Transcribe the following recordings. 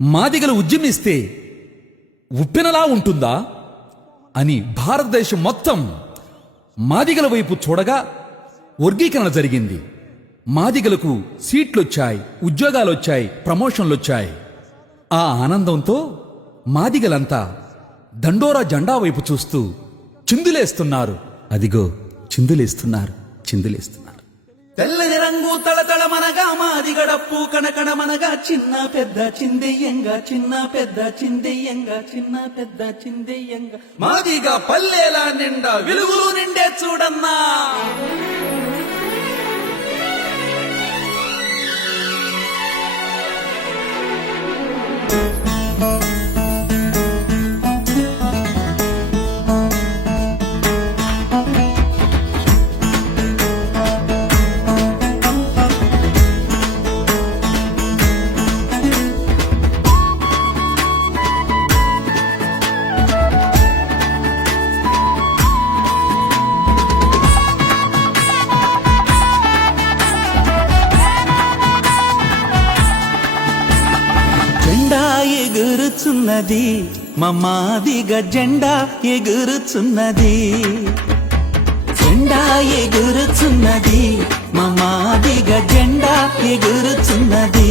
మాదిగలు ఉద్యమిస్తే ఉప్పెనలా ఉంటుందా? అని భారతదేశం మొత్తం మాదిగల వైపు చూడగా వర్గీకరణ జరిగింది. మాదిగలకు సీట్లొచ్చాయి ఉద్యోగాలొచ్చాయి ప్రమోషన్లొచ్చాయి. ఆ ఆనందంతో మాదిగలంతా దండోరా జెండా వైపు చూస్తూ చిందులేస్తున్నారు. అదిగో చిందులేస్తున్నారు చిందులేస్తున్నారు. తెల్లని రంగు తళతళ మనగా గడప్పు కనకడమనగా చిన్న పెద్ద చిందెయ్యంగా చిన్న పెద్ద చిందెయ్యంగా చిన్న పెద్ద చిందెయ్యంగా. మాదిగా పల్లెలా నిండా వెలుగులు నిండే చూడన్నా. ఎగురుచున్నది మమాదిగ జెండా ఎగురుచున్నది. జెండా ఎగురుచున్నది మమాదిగ జెండా ఎగురుచున్నది.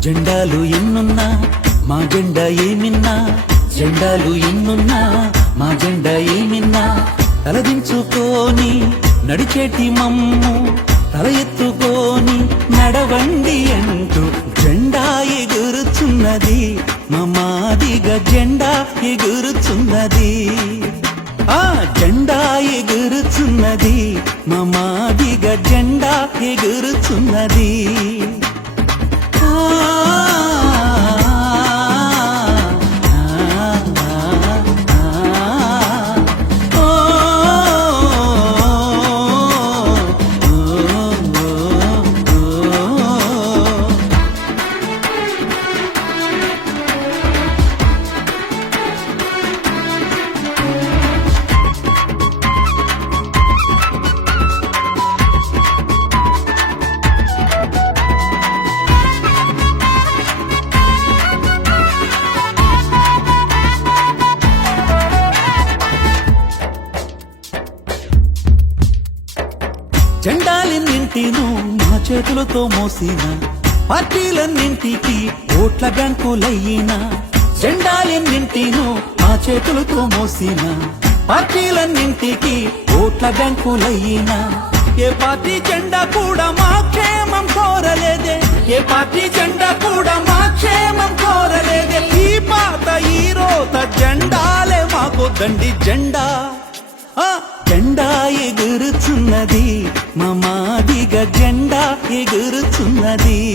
జెండాలు ఎన్నున్నా మా జెండా ఏమిన్నా? జెండాలు ఎన్నున్నా మా జెండా ఏమిన్నా? తలదించుకొని నడిచేటి మమ్ము తల ఎత్తుకొని నడవండి అంటూ జెండా ఎగురుచున్నది. మమాదిగ జెండా ఎగురుచున్నది. ఆ జెండా ఎగురుచున్నది. మమాదిగ జెండా ఎగురుచున్నది. ఆ పార్టీను మా చేతులతో మోసిన పార్టీలన్నింటికి ఓట్ల బ్యాంకులయ్యిన జెండాలన్నింటిను మా చేతులతో మోసిన పార్టీలన్నింటికి ఓట్ల బ్యాంకులయ్యిన ఏ పార్టీ జెండా కూడా మా క్షేమం కోరలేదే. ఏ పార్టీ జెండా కూడా మా క్షేమం కోరలేదే. ఈ పాత ఈ రోత జెండాలే మాకు దండి జెండా. ఆ జెండా ఎగురుచున్నది మా ఎగురుచున్నది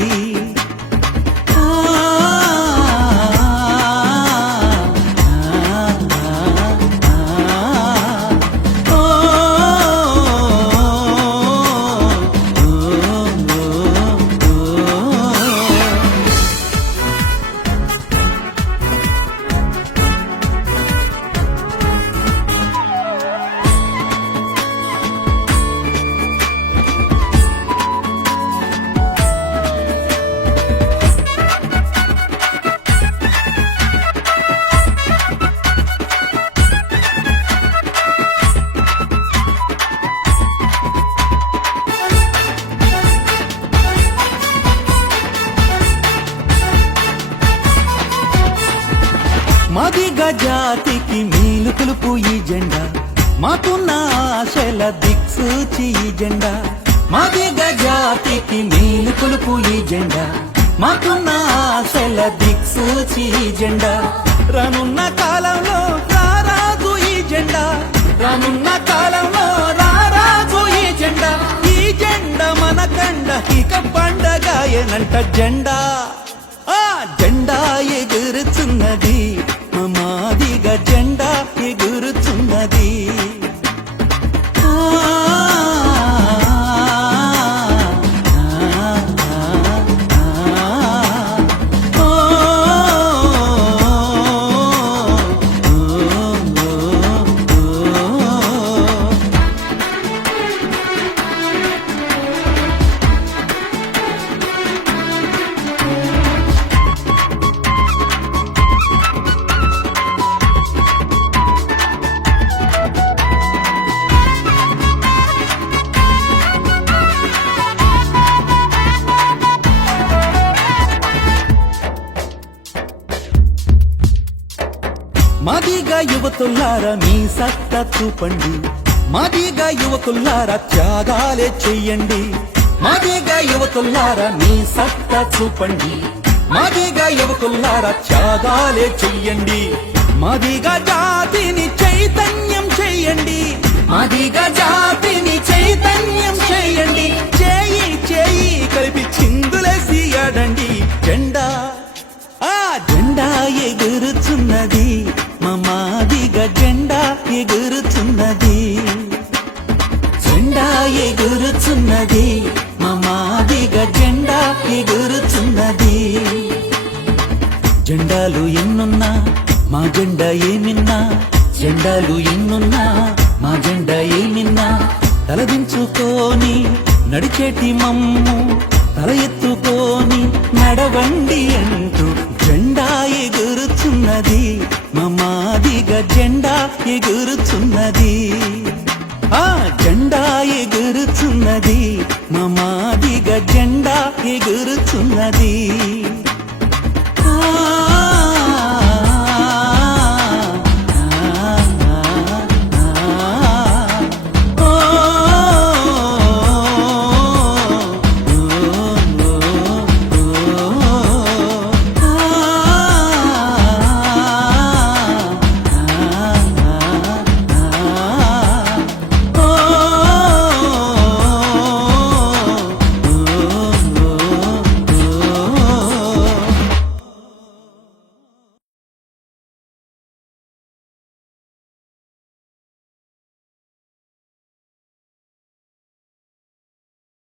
మదిగ జాతికి మేలు కులుపు ఈ జెండా. మాకున్న ఆశల దిక్సూచి ఈ జెండా. మదిగ జాతికి మేలు కులుపు ఈ జెండా. మాకున్న ఆశల దిక్సూచి ఈ జెండా. రానున్న కాలంలో రారాజు ఈ జెండా. రానున్న కాలంలో రారాజు ఈ జెండా. ఈ జెండా మన కండ ఇక పండగాయనంట జెండా. మాదిగా యువతుల్లారా మీ సత్తా చూపండి. మాదిగా యువకుల్లారా త్యాగాలే చెయ్యండి మాదిగా యువకుల్లారా మీ సత్తా చూపండి. మాదిగా యువకుల్లారా త్యాగాలే చెయ్యండి మాదిగా జాతిని చైతన్యం చెయ్యండి మాదిగా జాతి జెండా ఎగురుచున్నది. జెండా ఎగురుచున్నది. మా మాదిగ జెండా ఎగురుచున్నది. జెండాలు ఎన్నున్నా మా జెండా ఏమిన్నా? జెండాలు ఎన్నున్నా మా జెండా ఏమిన్నా? తలదించుకొని నడిచేటి మమ్ము తల ఎత్తుకొని నడవండి అంటూ జెండా ఎగురుచున్నది. మా మాదిగ జెండా ఎగురుచున్నది. ఆ జెండా ఎగురుచున్నది. మా జెండా ఎగురుచున్నది.